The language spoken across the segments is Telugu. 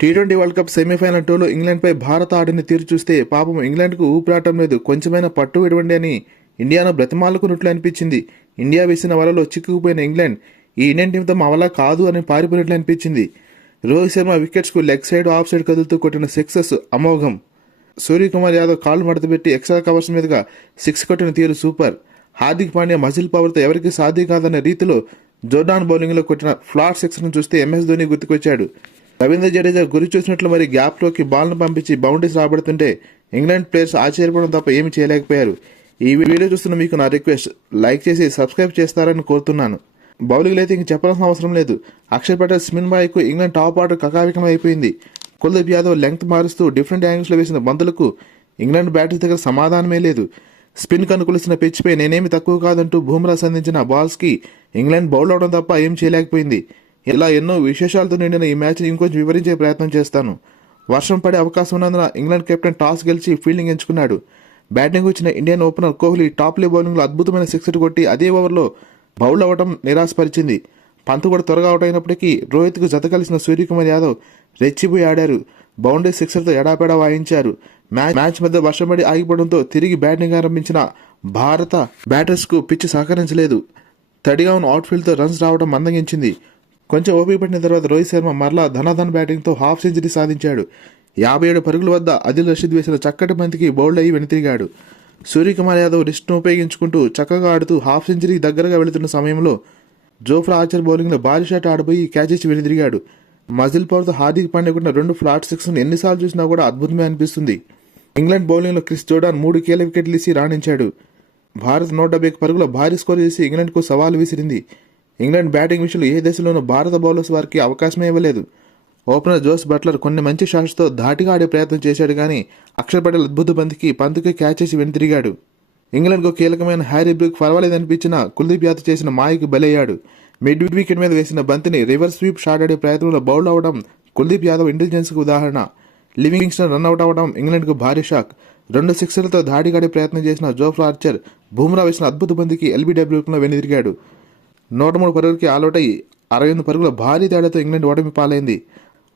టీ20 వరల్డ్ కప్ సెమీఫైనల్ 2లో ఇంగ్లాండ్పై భారత ఆడిన తీరు చూస్తే పాపం ఇంగ్లాండ్కు ఊపిరాటం లేదు, కొంచెమైనా పట్టు విడవండి అని ఇండియాను బ్రతిమాలుకున్నట్లు అనిపించింది. ఇండియా వేసిన వలలో చిక్కుకుపోయిన ఇంగ్లాండ్ ఈ ఇండియన్ టీంతో మా వల్ల కాదు అని పారిపోయినట్లు అనిపించింది. రోహిత్ శర్మ వికెట్స్కు లెగ్ సైడ్ ఆఫ్ సైడ్ కదులుతూ కొట్టిన సిక్సెస్ అమోఘం. సూర్యకుమార్ యాదవ్ కాళ్లు మడతపెట్టి ఎక్స్ట్రా కవర్స్ మీదుగా సిక్స్ కొట్టిన తీరు సూపర్. హార్దిక్ పాండ్యా మజిల్ పవర్తో ఎవరికి సాధ్యం కాదన్న రీతిలో జోర్డాన్ బౌలింగ్లో కొట్టిన ఫ్లాట్ సిక్స్ను చూస్తే ఎంఎస్ ధోని గుర్తుకొచ్చాడు. రవీంద్ర జడేజా గురి చూసినట్లు మరి గ్యాప్లోకి బాల్ను పంపించి బౌండరీస్ రాబడుతుంటే ఇంగ్లాండ్ ప్లేయర్స్ ఆశ్చర్యపోవడం తప్ప ఏమీ చేయలేకపోయారు. ఈ వీడియో చూస్తున్న మీకు నా రిక్వెస్ట్, లైక్ చేసి సబ్స్క్రైబ్ చేస్తారని కోరుతున్నాను. బౌలింగ్లో అయితే ఇంక చెప్పాల్సిన అవసరం లేదు. అక్షర్ పటేల్ స్పిన్ బాయ్కు ఇంగ్లాండ్ టాప్ ఆర్డర్ కకావికం అయిపోయింది. కుల్దీప్ యాదవ్ లెంగ్త్ మారుస్తూ డిఫరెంట్ యాంగిల్స్లో వేసిన బంతులకు ఇంగ్లాండ్ బ్యాటర్స్ దగ్గర సమాధానమే లేదు. స్పిన్ కనుకొలిసిన పిచ్పై నేనేమి తక్కువ కాదంటూ బూమ్రా సంధించిన బాల్స్కి ఇంగ్లాండ్ బౌల్ అవడం తప్ప ఏం చేయలేకపోయింది. ఇలా ఎన్నో విశేషాలతో నిండిన ఈ మ్యాచ్ని ఇంకొంచెం వివరించే ప్రయత్నం చేస్తాను. వర్షం పడే అవకాశం ఉన్నందున ఇంగ్లాండ్ కెప్టెన్ టాస్ గెలిచి ఫీల్డింగ్ ఎంచుకున్నాడు. బ్యాటింగ్ వచ్చిన ఇండియన్ ఓపెనర్ కోహ్లీ టాప్ లే బౌలింగ్లో అద్భుతమైన సిక్సర్ కొట్టి అదే ఓవర్లో బౌల్ అవ్వడం నిరాశపరిచింది. పంతు కూడా త్వరగా అవుట్ అయినప్పటికీ రోహిత్కు జత కలిసిన సూర్యకుమార్ యాదవ్ రెచ్చిపోయి ఆడారు. బౌండరీ సిక్సర్తో ఎడాపెడా వాయించారు. మ్యాచ్ మధ్య వర్షం పడి ఆగిపోవడంతో తిరిగి బ్యాటింగ్ ఆరంభించిన భారత బ్యాటర్స్కు పిచ్ సహకరించలేదు. తడిగా ఉన్న అవుట్ఫీల్డ్తో రన్స్ రావడం మందగించింది. కొంచెం ఓపిక పట్టిన తర్వాత రోహిత్ శర్మ మరలా ధనాధన బ్యాటింగ్తో హాఫ్ సెంచరీ సాధించాడు. 57 పరుగుల వద్ద ఆదిల్ రషీద్ వేసిన చక్కటి బంతికి బౌల్డ్ అయ్యి వెనుతిరిగాడు. సూర్యకుమార్ యాదవ్ రిస్ట్ను ఉపయోగించుకుంటూ చక్కగా ఆడుతూ హాఫ్ సెంచరీకి దగ్గరగా వెళుతున్న సమయంలో జోఫ్రా ఆర్చర్ బౌలింగ్లో భారీ షాట్ ఆడిపోయి క్యాచ్ ఇచ్చి వెనుతిరిగాడు. మజిల్ పవర్తో హార్దిక్ పాండ్యా కొట్టిన 2 ఫ్లాట్ సిక్స్ను ఎన్నిసార్లు చూసినా కూడా అద్భుతమే అనిపిస్తుంది. ఇంగ్లాండ్ బౌలింగ్లో క్రిస్ జోర్డాన్ 3 కీలక వికెట్లు తీసి రాణించాడు. భారత్ 171 పరుగుల భారీ స్కోర్ చేసి ఇంగ్లాండ్కు సవాల్ విసిరింది. ఇంగ్లాండ్ బ్యాటింగ్ విషయంలో ఏ దశలోనూ భారత బౌలర్స్ వారికి అవకాశమే ఇవ్వలేదు. ఓపెనర్ జోస్ బట్లర్ కొన్ని మంచి షాట్స్తో ధాటిగా ఆడే ప్రయత్నం చేశాడు, కానీ అక్షర్ పటేల్ అద్భుత పంతుకి క్యాచ్ చేసి వెనుతిరిగాడు. ఇంగ్లాండ్కు కీలకమైన హ్యారీ బ్రూక్ పర్వాలేదనిపించిన కుల్దీప్ యాదవ్ చేసిన మాయకు బలయ్యాడు. మిడ్ వికెట్ మీద వేసిన బంతిని రివర్స్ స్వీప్ షాట్ ఆడే ప్రయత్నంలో బౌల్డ్ అవడం కుల్దీప్ యాదవ్ ఇంటెలిజెన్స్కు ఉదాహరణ. లివింగ్స్టన్ రన్అట్ అవడం ఇంగ్లాండ్కు భారీ షాక్. 2 సిక్సర్లతో ధాటిగాడే ప్రయత్నం చేసిన జోఫ్రా ఆర్చర్ బూమ్రా వేసిన అద్భుత బంతికి ఎల్బీడబ్ల్యూలో వెనుతిరిగాడు. 103 పరుగులకి ఆలౌట్ అయ్యి 68 పరుగుల భారీ తేడాతో ఇంగ్లాండ్ ఓటమి పాలైంది.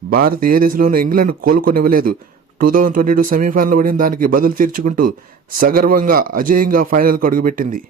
భారత్ ఏ దశలోనూ ఇంగ్లాండ్ కోలుకొనివ్వలేదు. 2022 సెమీఫైనల్ పడిన దానికి బదులు తీర్చుకుంటూ సగర్వంగా అజేయంగా ఫైనల్కు అడుగుపెట్టింది.